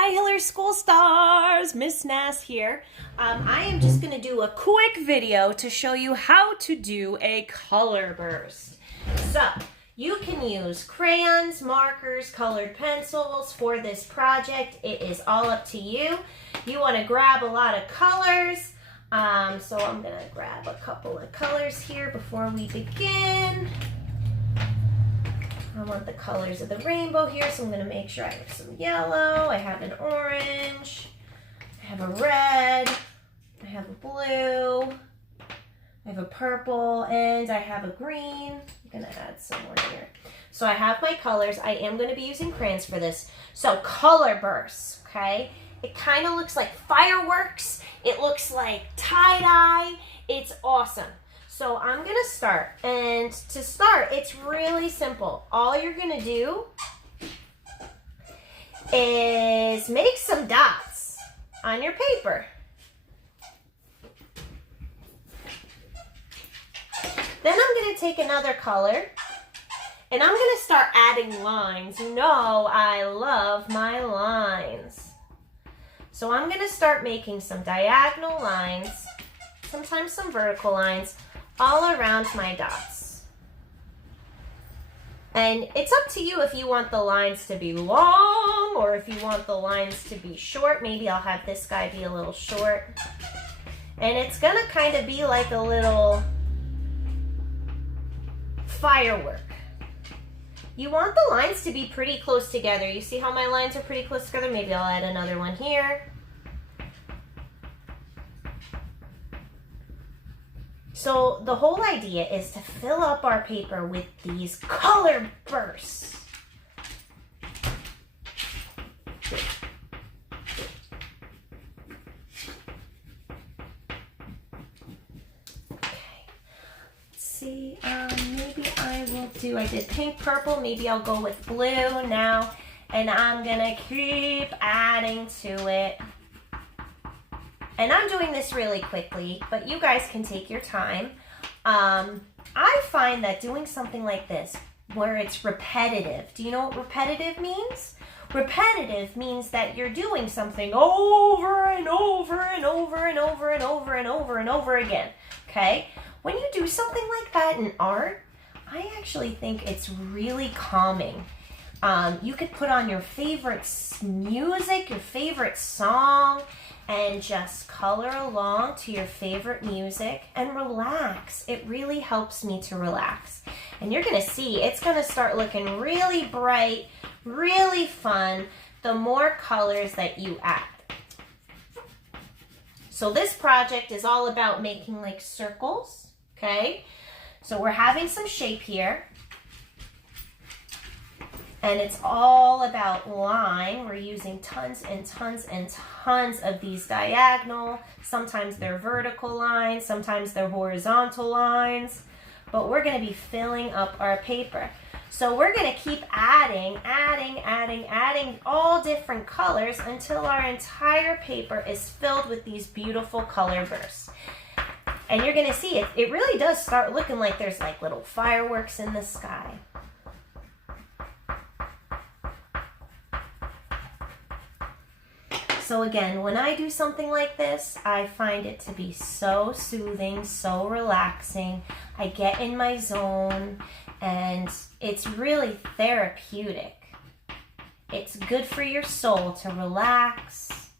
Hi Hiller School Stars, Miss Nasse here. I am just going to do a quick video to show you how to do a color burst. So, you can use crayons, markers, colored pencils for this project. It is all up to you. You want to grab a lot of colors. So I'm going to grab a couple of colors here before we begin. I want the colors of the rainbow here, so I'm going to make sure I have some yellow, I have an orange, I have a red, I have a blue, I have a purple, and I have a green. I'm going to add some more here. So I have my colors. I am going to be using crayons for this. So color bursts, okay? It kind of looks like fireworks. It looks like tie-dye. It's awesome. So I'm going to start, and to start, it's really simple. All you're going to do is make some dots on your paper. Then I'm going to take another color, and I'm going to start adding lines. You know I love my lines. So I'm going to start making some diagonal lines, sometimes some vertical lines, all around my dots. And it's up to you if you want the lines to be long or if you want the lines to be short. Maybe I'll have this guy be a little short. And it's gonna kind of be like a little firework. You want the lines to be pretty close together. You see how my lines are pretty close together? Maybe I'll add another one here. So the whole idea is to fill up our paper with these color bursts. Okay, let's see, maybe I did pink, purple, maybe I'll go with blue now, and I'm gonna keep adding to it. And I'm doing this really quickly, but you guys can take your time. I find that doing something like this, where it's repetitive, do you know what repetitive means? Repetitive means that you're doing something over and over and over and over and over and over and over again, okay? When you do something like that in art, I actually think it's really calming. You could put on your favorite music, your favorite song, and just color along to your favorite music and relax. It really helps me to relax. And you're gonna see it's gonna start looking really bright, really fun, the more colors that you add. So this project is all about making like circles, okay? So we're having some shape here. And it's all about line. We're using tons and tons and tons of these diagonal. Sometimes they're vertical lines, sometimes they're horizontal lines. But we're going to be filling up our paper. So we're going to keep adding all different colors until our entire paper is filled with these beautiful color bursts. And you're going to see it really does start looking like there's like little fireworks in the sky. So again, when I do something like this, I find it to be so soothing, so relaxing. I get in my zone, and it's really therapeutic. It's good for your soul to relax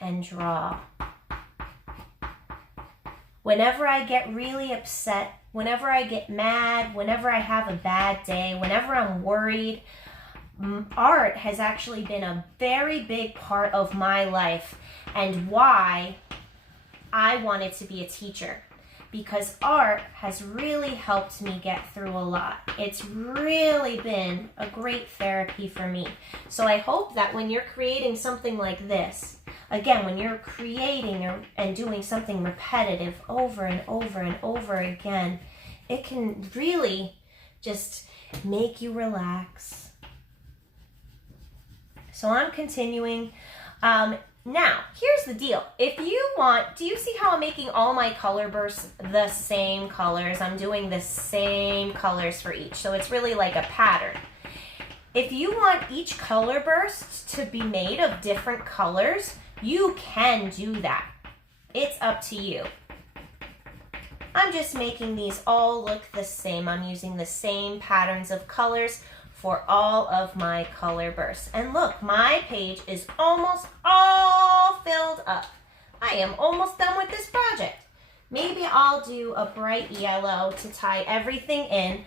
and draw. Whenever I get really upset, whenever I get mad, whenever I have a bad day, whenever I'm worried, art has actually been a very big part of my life and why I wanted to be a teacher, because art has really helped me get through a lot. It's really been a great therapy for me. So I hope that when you're creating something like this, again, when you're creating and doing something repetitive over and over and over again, it can really just make you relax. So I'm continuing. Now, here's the deal. If you want, do you see how I'm making all my color bursts the same colors? I'm doing the same colors for each. So it's really like a pattern. If you want each color burst to be made of different colors, you can do that. It's up to you. I'm just making these all look the same. I'm using the same patterns of colors for all of my color bursts. And look, my page is almost all filled up. I am almost done with this project. Maybe I'll do a bright yellow to tie everything in.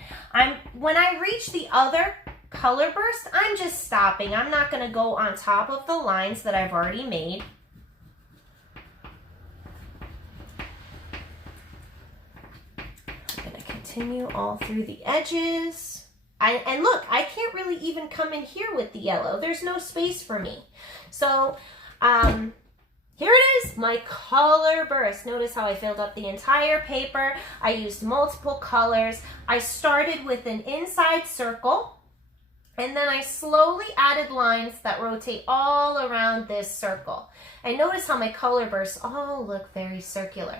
When I reach the other color burst, I'm just stopping. I'm not going to go on top of the lines that I've already made. I'm going to continue all through the edges. And look, I can't really even come in here with the yellow. There's no space for me. So here it is, my color burst. Notice how I filled up the entire paper. I used multiple colors. I started with an inside circle, and then I slowly added lines that rotate all around this circle. And notice how my color bursts all look very circular.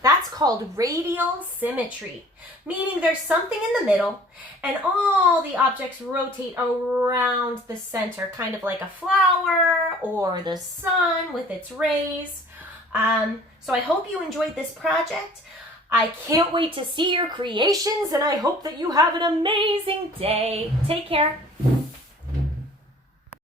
That's called radial symmetry, meaning there's something in the middle and all the objects rotate around the center, kind of like a flower or the sun with its rays. So I hope you enjoyed this project. I can't wait to see your creations, and I hope that you have an amazing day. Take care.